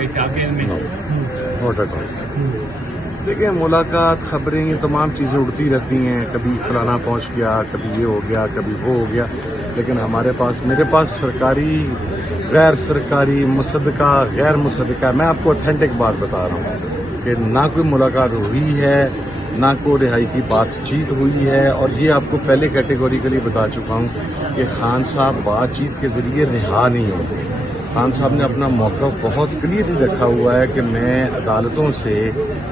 वैसे आपके में? Not at all. देखिए, मुलाकात, खबरें, ये तमाम चीज़ें उड़ती रहती हैं, कभी फलाना पहुंच गया, कभी ये हो गया, कभी वो हो गया, लेकिन मेरे पास सरकारी, गैर सरकारी, मुसद्दका, गैर मुसद्दका, मैं आपको ऑथेंटिक बात बता रहा हूँ कि ना कोई मुलाकात हुई है, ना कोई रिहाई की बातचीत हुई है। और ये आपको पहले कैटेगोरिकली बता चुका हूँ कि खान साहब बातचीत के ज़रिए रिहा नहीं होते। खान साहब ने अपना मौक़िफ़ बहुत क्लियरली रखा हुआ है कि मैं अदालतों से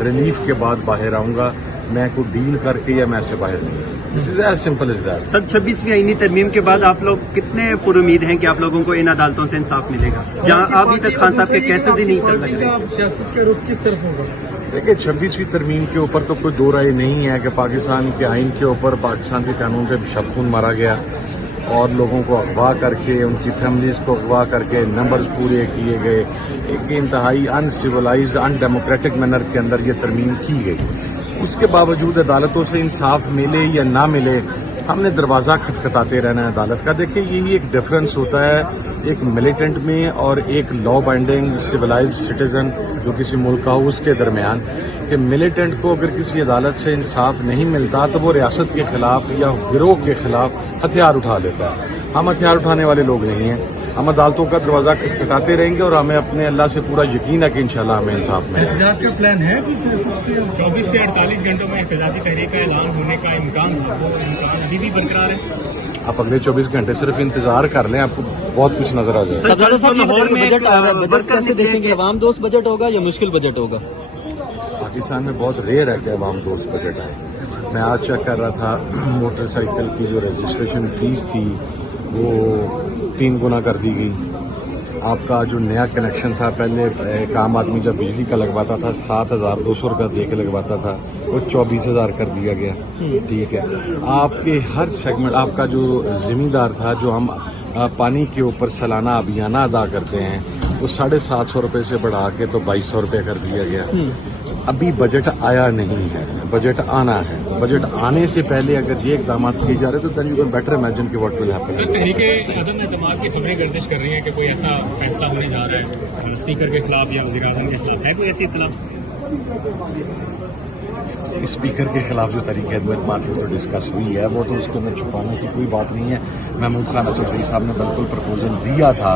रिलीफ के बाद बाहर आऊँगा, मैं कोई डील करके या मैं ऐसे बाहर नहीं। This is as simple as that. Sir, 26वीं आईनी तरमीम के बाद आप लोग कितने पुरुमीद हैं कि आप लोगों को इन अदालतों से इंसाफ मिलेगा, जहां अभी तक खान साहब के केसेस ही नहीं चल रहे? सियासत का रुख किस तरफ होगा? देखिए, 26वीं तरमीम के ऊपर तो कोई दो राय नहीं है कि पाकिस्तान के आइन के ऊपर, पाकिस्तान के कानून पे शबखून मारा गया और लोगों को अगवा करके, उनकी फैमिलीज को अगवा करके नंबर्स पूरे किए गए। एक इंतहाई अनसिविलाइज्ड, अनडेमोक्रेटिक मैनर के अंदर ये तरमीम की गई। उसके बावजूद अदालतों से इंसाफ मिले या ना मिले, हमने दरवाज़ा खटखटाते रहना है अदालत का। देखिए, यही एक डिफरेंस होता है एक मिलिटेंट में और एक लॉ बाइंडिंग सिविलाइज्ड सिटीजन जो किसी मुल्क का हो उसके दरमियान, कि मिलिटेंट को अगर किसी अदालत से इंसाफ नहीं मिलता तो वो रियासत के खिलाफ या गिरोह के खिलाफ हथियार उठा लेता है। हम हथियार उठाने वाले लोग नहीं हैं। हम अदालतों का दरवाज़ा खटखटाते रहेंगे और हमें अपने अल्लाह से पूरा यकीन है कि इंशाल्लाह हमें इंसाफ मिलेगा। एहतियात का प्लान है? 24 से 48 घंटों में एहतजाजी तहरीक का ऐलान होने का इम्कान था, वो इम्कान अभी भी बरकरार है? आप अगले 24 घंटे सिर्फ इंतजार कर लें, आपको बहुत कुछ नजर आ जाएगा। बजट कैसे देखेंगे? अवाम दोस्त बजट होगा या मुश्किल बजट होगा? पाकिस्तान में बहुत रेयर है कि अवाम दोस्त बजट आए। मैं आज चेक कर रहा था, मोटरसाइकिल की जो रजिस्ट्रेशन फीस थी वो 3 गुना कर दी गई। आपका जो नया कनेक्शन था, पहले एक आम आदमी जब बिजली का लगवाता था 7,200 रुपया दे के लगवाता था, वो 24,000 कर दिया गया। ठीक है, आपके हर सेगमेंट, आपका जो जिम्मेदार था, जो हम पानी के ऊपर सालाना अभियाना अदा करते हैं, वो 750 रुपये से बढ़ा के तो 2200 रुपये कर दिया गया। अभी बजट आया नहीं है, बजट आना है। बजट आने से पहले अगर ये इकदाम किए जा रहे तो then you can better imagine कि व्हाट विल हैपन। सर, तहरीक-ए-अदम एतमाद की खबरें गर्दिश कर रही हैं कि कोई ऐसा फैसला होने जा रहा है स्पीकर के खिलाफ या वज़ीर-ए-आज़म के खिलाफ, है कोई ऐसी इत्तला? स्पीकर के खिलाफ जो तहरीक एतमाद की तो डिस्कस हुई है, वो तो उसको मैं छुपाने की कोई बात नहीं है। महमूद खान अचकज़ई साहब ने बिल्कुल प्रपोजल दिया था।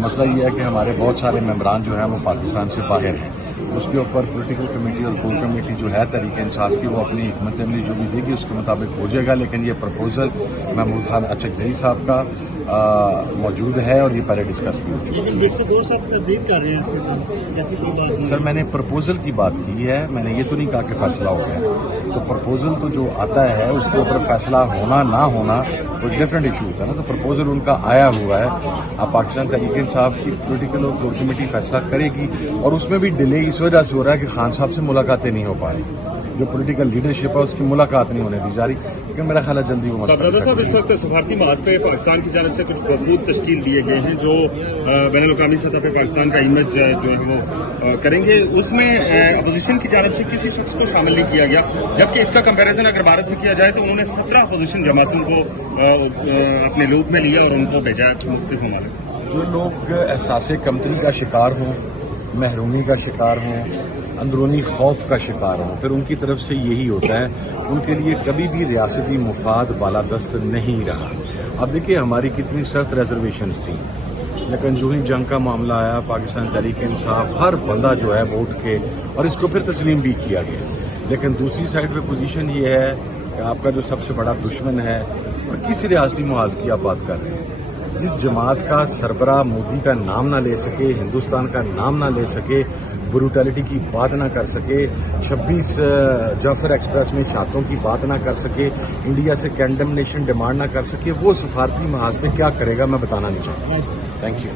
मसला ये है कि हमारे बहुत सारे मेंबरान जो हैं वो पाकिस्तान से बाहर हैं। उसके ऊपर पॉलिटिकल कमेटी और कोर कमेटी जो है तहरीक इंसाफ की, वो अपनी हिकमत अमली जो भी देगी उसके मुताबिक हो जाएगा। लेकिन ये प्रपोजल महमूद खान अचकज़ई साहब का मौजूद है और ये पहले डिस्कस भी हो चुका है। सर, मैंने प्रपोजल की बात की है, मैंने ये तो नहीं कहा कि फैसला हो गया। तो प्रपोजल तो जो आता है उसके ऊपर फैसला होना ना होना तो डिफरेंट इशू होता है ना। तो प्रपोजल उनका आया हुआ है। अब पाकिस्तान तहरीक इंसाफ की पॉलिटिकल और कोर कमेटी फैसला करेगी और उसमें भी डिले इस वजह से हो रहा है कि खान साहब से मुलाकातें नहीं हो पाई। जो पॉलिटिकल लीडरशिप है उसकी मुलाकात नहीं होने दी जा रही, लेकिन मेरा ख्याल है जल्दी वो साहब, इस वक्त सफारती महाज पे पाकिस्तान की जानब से कुछ बदबूत तश्कील दिए गए हैं जो बैनुल-अक़वामी सतह पे पाकिस्तान का इमेज जो है वो करेंगे। उसमें अपोजिशन की जानब से किसी शख्स को शामिल नहीं किया गया, जबकि इसका कंपैरिजन अगर भारत से किया जाए तो उन्होंने 17 अपोजिशन जमातों को अपने लूप में लिया और उनको भेजा मुख्तलिफ ममालिक। जो लोग एहसास कमतरी का शिकार हों, महरूमी का शिकार हों, अंदरूनी खौफ का शिकार हों, फिर उनकी तरफ से यही होता है। उनके लिए कभी भी रियासती मुफाद बालादस्त नहीं रहा। अब देखिए, हमारी कितनी सख्त रिजर्वेशंस थी, लेकिन जो ही जंग का मामला आया, पाकिस्तान तहरीक इंसाफ हर बंदा जो है वोट के, और इसको फिर तस्लीम भी किया गया। लेकिन दूसरी साइड पे पोजीशन ये है कि आपका जो सबसे बड़ा दुश्मन है, और किस रियासती मुआज की आप बात कर रहे हैं, जिस जमात का सरबराह मोदी का नाम ना ले सके, हिंदुस्तान का नाम ना ले सके, ब्रूटैलिटी की बात ना कर सके, 26 जाफर एक्सप्रेस में शहादतों की बात ना कर सके, इंडिया से कंडेमनेशन डिमांड ना कर सके, वो सफारती महाज में क्या करेगा मैं बताना नहीं चाहता। Thank you.